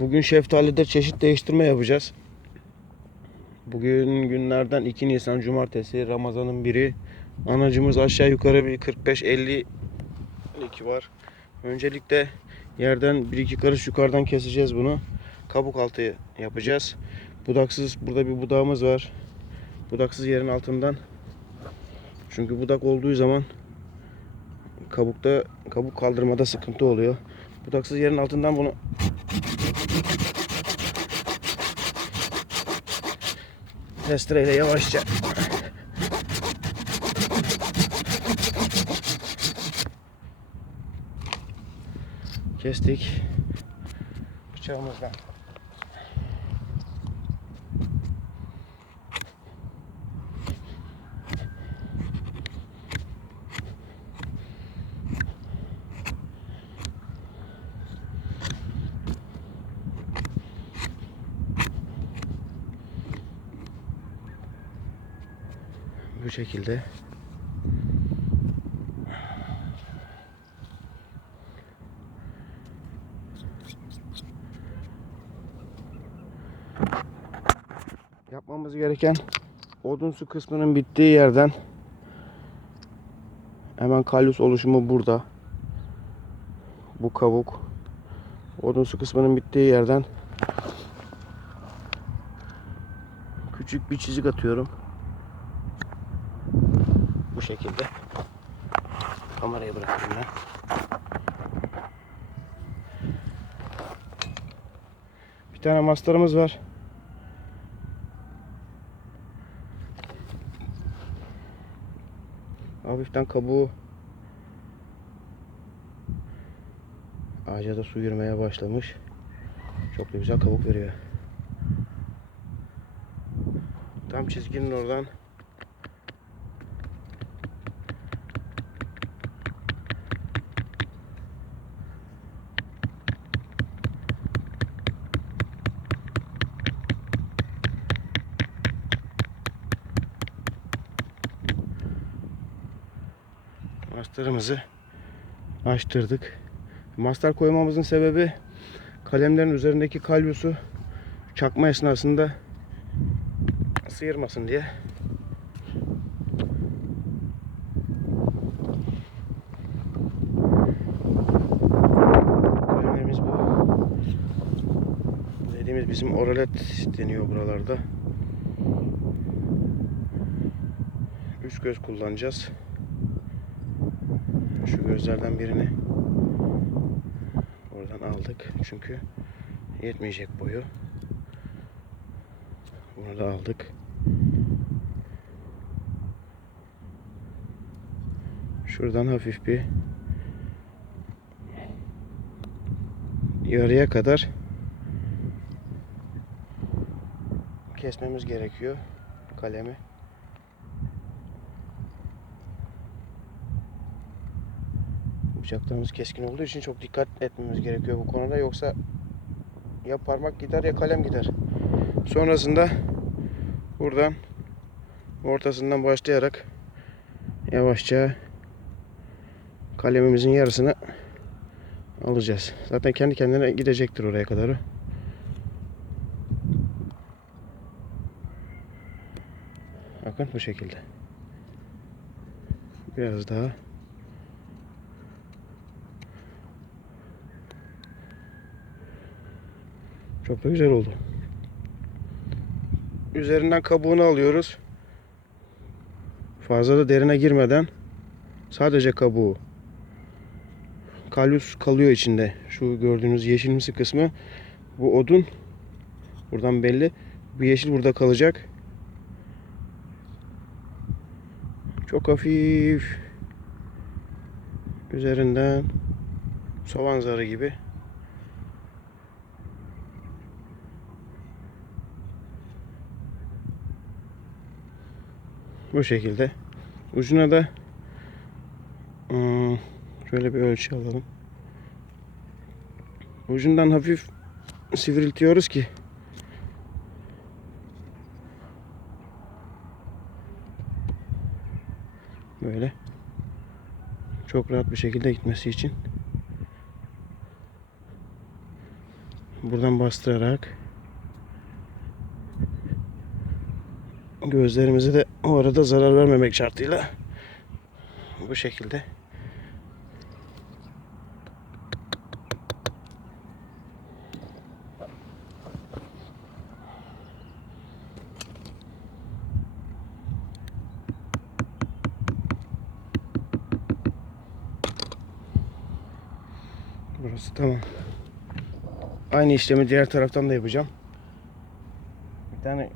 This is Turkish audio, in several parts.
Bugün şeftalide çeşit değiştirme yapacağız. Bugün günlerden 2 Nisan Cumartesi Ramazan'ın biri. Anacımız aşağı yukarı bir 45-50 iki var. Öncelikle yerden bir iki karış yukarıdan keseceğiz bunu. Kabuk altı yapacağız. Budaksız burada bir budağımız var. Budaksız yerin altından. Çünkü budak olduğu zaman kabukta kabuk kaldırmada sıkıntı oluyor. Budaksız yerin altından bunu testereyle yavaşça kestik bıçağımızla. Bu şekilde. Yapmamız gereken odunsu kısmının bittiği yerden hemen kalyus oluşumu burada. Bu kabuk. Odunsu kısmının bittiği yerden küçük bir çizik atıyorum. Şekilde. Kamerayı bırakayım ben. Bir tane mastarımız var. Hafiften kabuğu ağaca da su girmeye başlamış. Çok da güzel kabuk veriyor. Tam çizginin oradan Master'ımızı açtırdık. Master koymamızın sebebi kalemlerin üzerindeki kalyusu çakma esnasında sıyırmasın diye. Kalemlerimiz bu. Dediğimiz bizim oralet deniyor buralarda. Üç göz kullanacağız. Şu gözlerden birini oradan aldık. Çünkü yetmeyecek boyu. Bunu da aldık. Şuradan hafif bir yarıya kadar kesmemiz gerekiyor kalemi. Bıçaklarımız keskin olduğu için çok dikkat etmemiz gerekiyor bu konuda. Yoksa ya parmak gider ya kalem gider. Sonrasında buradan ortasından başlayarak yavaşça kalemimizin yarısını alacağız. Zaten kendi kendine gidecektir oraya kadar. Bakın bu şekilde. Biraz daha Çok da güzel oldu. Üzerinden kabuğunu alıyoruz. Fazla da derine girmeden sadece kabuğu. Kalyus kalıyor içinde. Şu gördüğünüz yeşilimsi kısmı bu odun. Buradan belli. Bu yeşil burada kalacak. Çok hafif üzerinden soğan zarı gibi Bu şekilde. Ucuna da ıı, şöyle bir ölçü alalım. Ucundan hafif sivriltiyoruz ki böyle çok rahat bir şekilde gitmesi için buradan bastırarak gözlerimize de o arada zarar vermemek şartıyla bu şekilde Burası tamam. Aynı işlemi diğer taraftan da yapacağım. Bir tane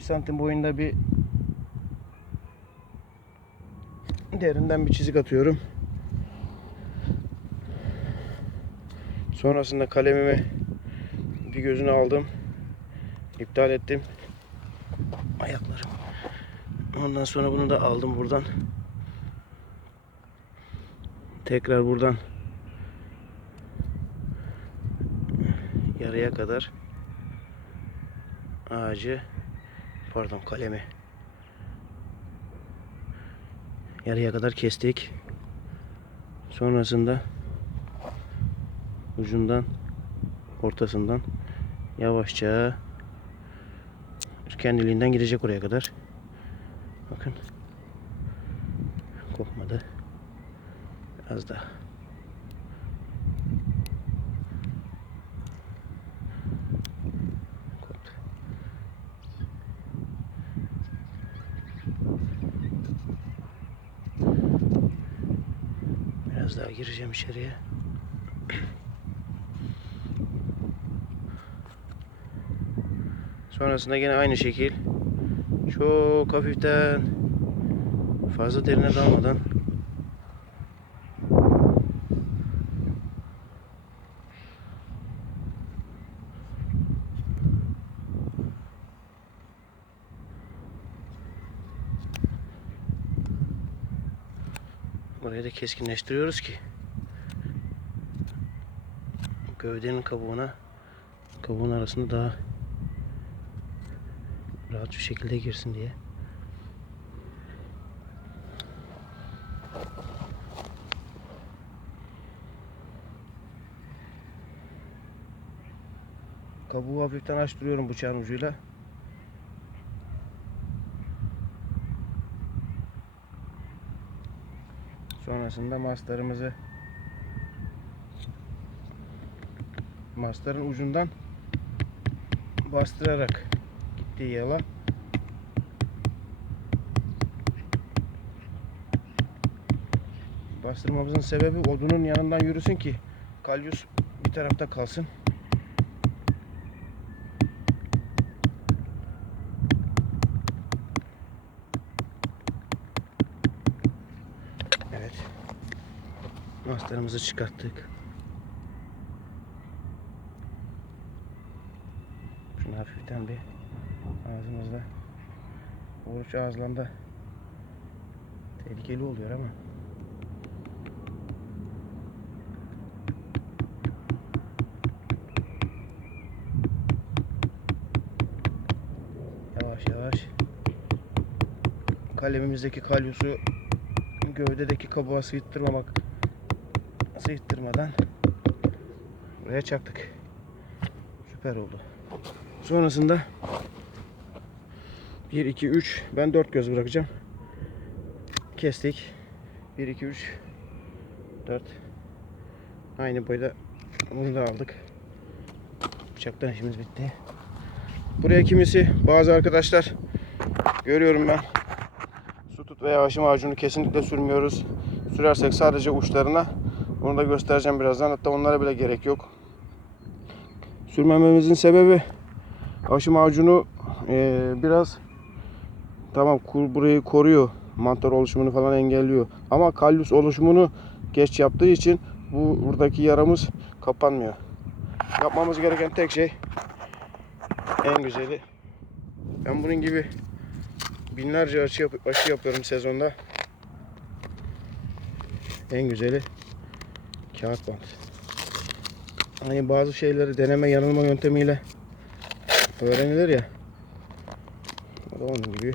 bir santim boyunda bir derinden bir çizik atıyorum. Sonrasında kalemimi bir gözünü aldım. İptal ettim. Ayaklarım. Ondan sonra bunu da aldım buradan. Tekrar buradan yarıya kadar ağacı pardon kalemi yarıya kadar kestik. Sonrasında ucundan ortasından yavaşça kendiliğinden gidecek oraya kadar. Bakın. Kopmadı. Az daha. Koptu. Biraz daha gireceğim içeriye. Sonrasında yine aynı şekil. Çok hafiften fazla derine dalmadan Da keskinleştiriyoruz ki gövdenin kabuğuna kabuğun arasında daha rahat bir şekilde girsin diye. Kabuğu hafiften açtırıyorum bıçağın ucuyla. Sonrasında mastarımızı mastarın ucundan bastırarak gittiği yola bastırmamızın sebebi odunun yanından yürüsün ki kalyus bir tarafta kalsın. Evet. Mastarımızı çıkarttık. Şunu hafiften bir ağzımızda oruç ağızlanda tehlikeli oluyor ama. Yavaş yavaş. Kalemimizdeki kalyusu gövdedeki kabuğa sıyıttırmamak sıyıttırmadan buraya çaktık. Süper oldu. Sonrasında 1 2 3 ben 4 göz bırakacağım. Kestik. 1 2 3 4 Aynı boyda bunu da aldık. Bıçaktan işimiz bitti. Buraya kimisi bazı arkadaşlar görüyorum ben su tut veya aşı macunu kesinlikle sürmüyoruz. Sürersek sadece uçlarına. Bunu da göstereceğim birazdan. Hatta onlara bile gerek yok. Sürmememizin sebebi aşı macunu eee, biraz tamam kur, burayı koruyor. Mantar oluşumunu falan engelliyor. Ama kalyus oluşumunu geç yaptığı için bu buradaki yaramız kapanmıyor. Yapmamız gereken tek şey en güzeli. Ben bunun gibi binlerce aşı, yap- aşı yapıyorum sezonda. En güzeli kağıt bant. Hani bazı şeyleri deneme yanılma yöntemiyle öğrenilir ya. O da onun gibi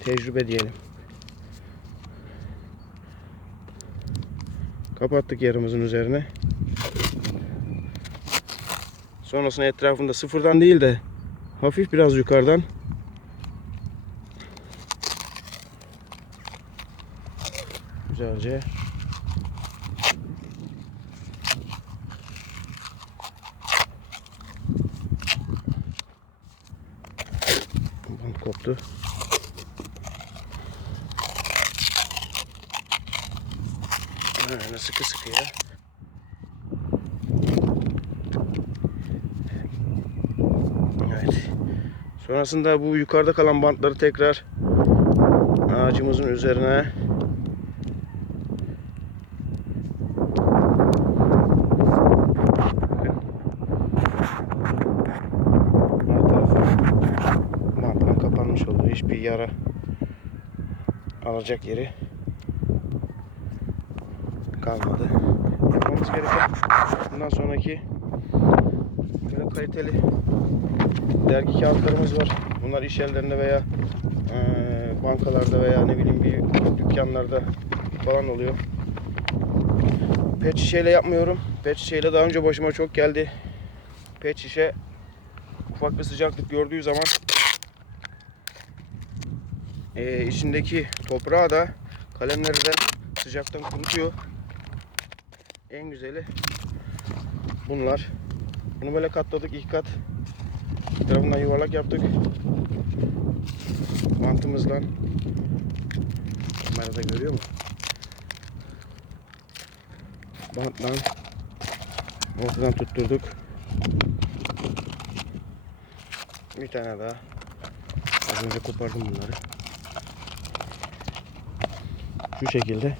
tecrübe diyelim. Kapattık yarımızın üzerine. Sonrasında etrafında sıfırdan değil de hafif biraz yukarıdan güzelce bant koptu. Öyle sıkı sıkı ya. Evet. Sonrasında bu yukarıda kalan bantları tekrar ağacımızın üzerine bantla kapanmış oldu. Hiçbir yara alacak yeri kalmadı. Yapmamız gereken bundan sonraki böyle kaliteli dergi kağıtlarımız var. Bunlar iş yerlerinde veya eee, bankalarda veya ne bileyim bir dükkanlarda falan oluyor. Pet şişeyle yapmıyorum. Pet şişeyle daha önce başıma çok geldi. Pet şişe ufak bir sıcaklık gördüğü zaman eee, içindeki toprağı da kalemleri de sıcaktan kurutuyor. En güzeli bunlar. Bunu böyle katladık ilk kat. Bir tarafından yuvarlak yaptık. Bantımızla kamerada görüyor mu? Bantla ortadan tutturduk. Bir tane daha. Az önce kopardım bunları. Şu şekilde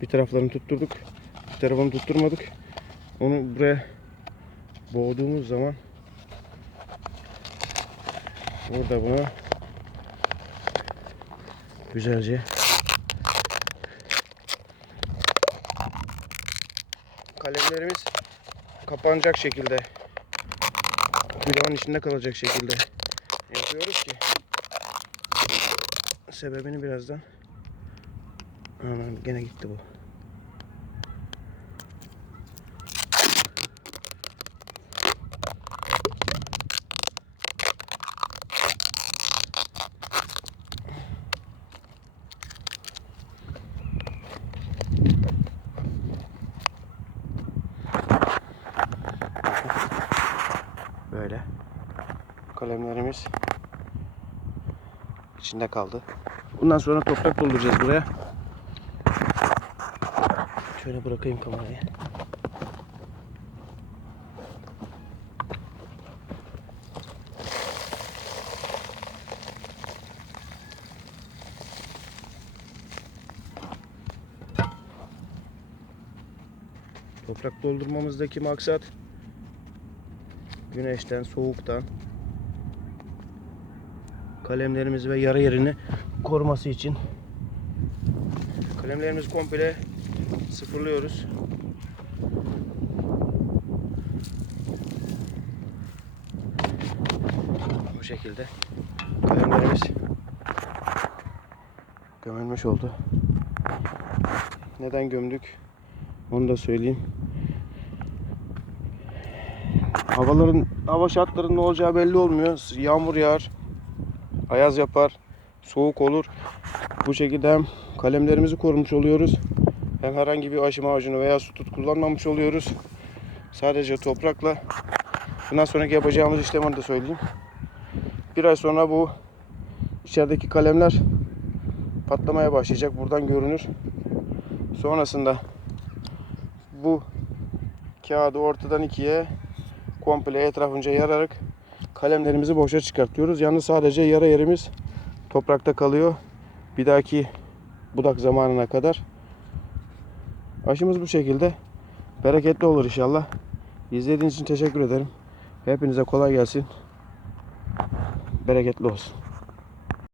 bir taraflarını tutturduk. Bir tarafını tutturmadık. Onu buraya boğduğumuz zaman burada bunu güzelce kalemlerimiz kapanacak şekilde vidanın içinde kalacak şekilde yapıyoruz ki sebebini birazdan Aman gene gitti bu. Böyle. Kalemlerimiz içinde kaldı. Bundan sonra toprak dolduracağız buraya. Şöyle bırakayım kamerayı. Toprak doldurmamızdaki maksat güneşten, soğuktan kalemlerimizi ve yara yerini koruması için kalemlerimizi komple sıfırlıyoruz. Bu şekilde kalemlerimiz gömülmüş oldu. Neden gömdük? Onu da söyleyeyim. Havaların hava şartlarının ne olacağı belli olmuyor. Yağmur yağar, ayaz yapar, soğuk olur. Bu şekilde hem kalemlerimizi korumuş oluyoruz. Hem herhangi bir aşım ağacını veya su tut kullanmamış oluyoruz. Sadece toprakla. Bundan sonraki yapacağımız işlemi de söyleyeyim. Bir ay sonra bu içerideki kalemler patlamaya başlayacak. Buradan görünür. Sonrasında bu kağıdı ortadan ikiye komple etrafınca yararak kalemlerimizi boşa çıkartıyoruz. Yalnız sadece yara yerimiz toprakta kalıyor. Bir dahaki budak zamanına kadar. Aşımız bu şekilde. Bereketli olur inşallah. İzlediğiniz için teşekkür ederim. Hepinize kolay gelsin. Bereketli olsun.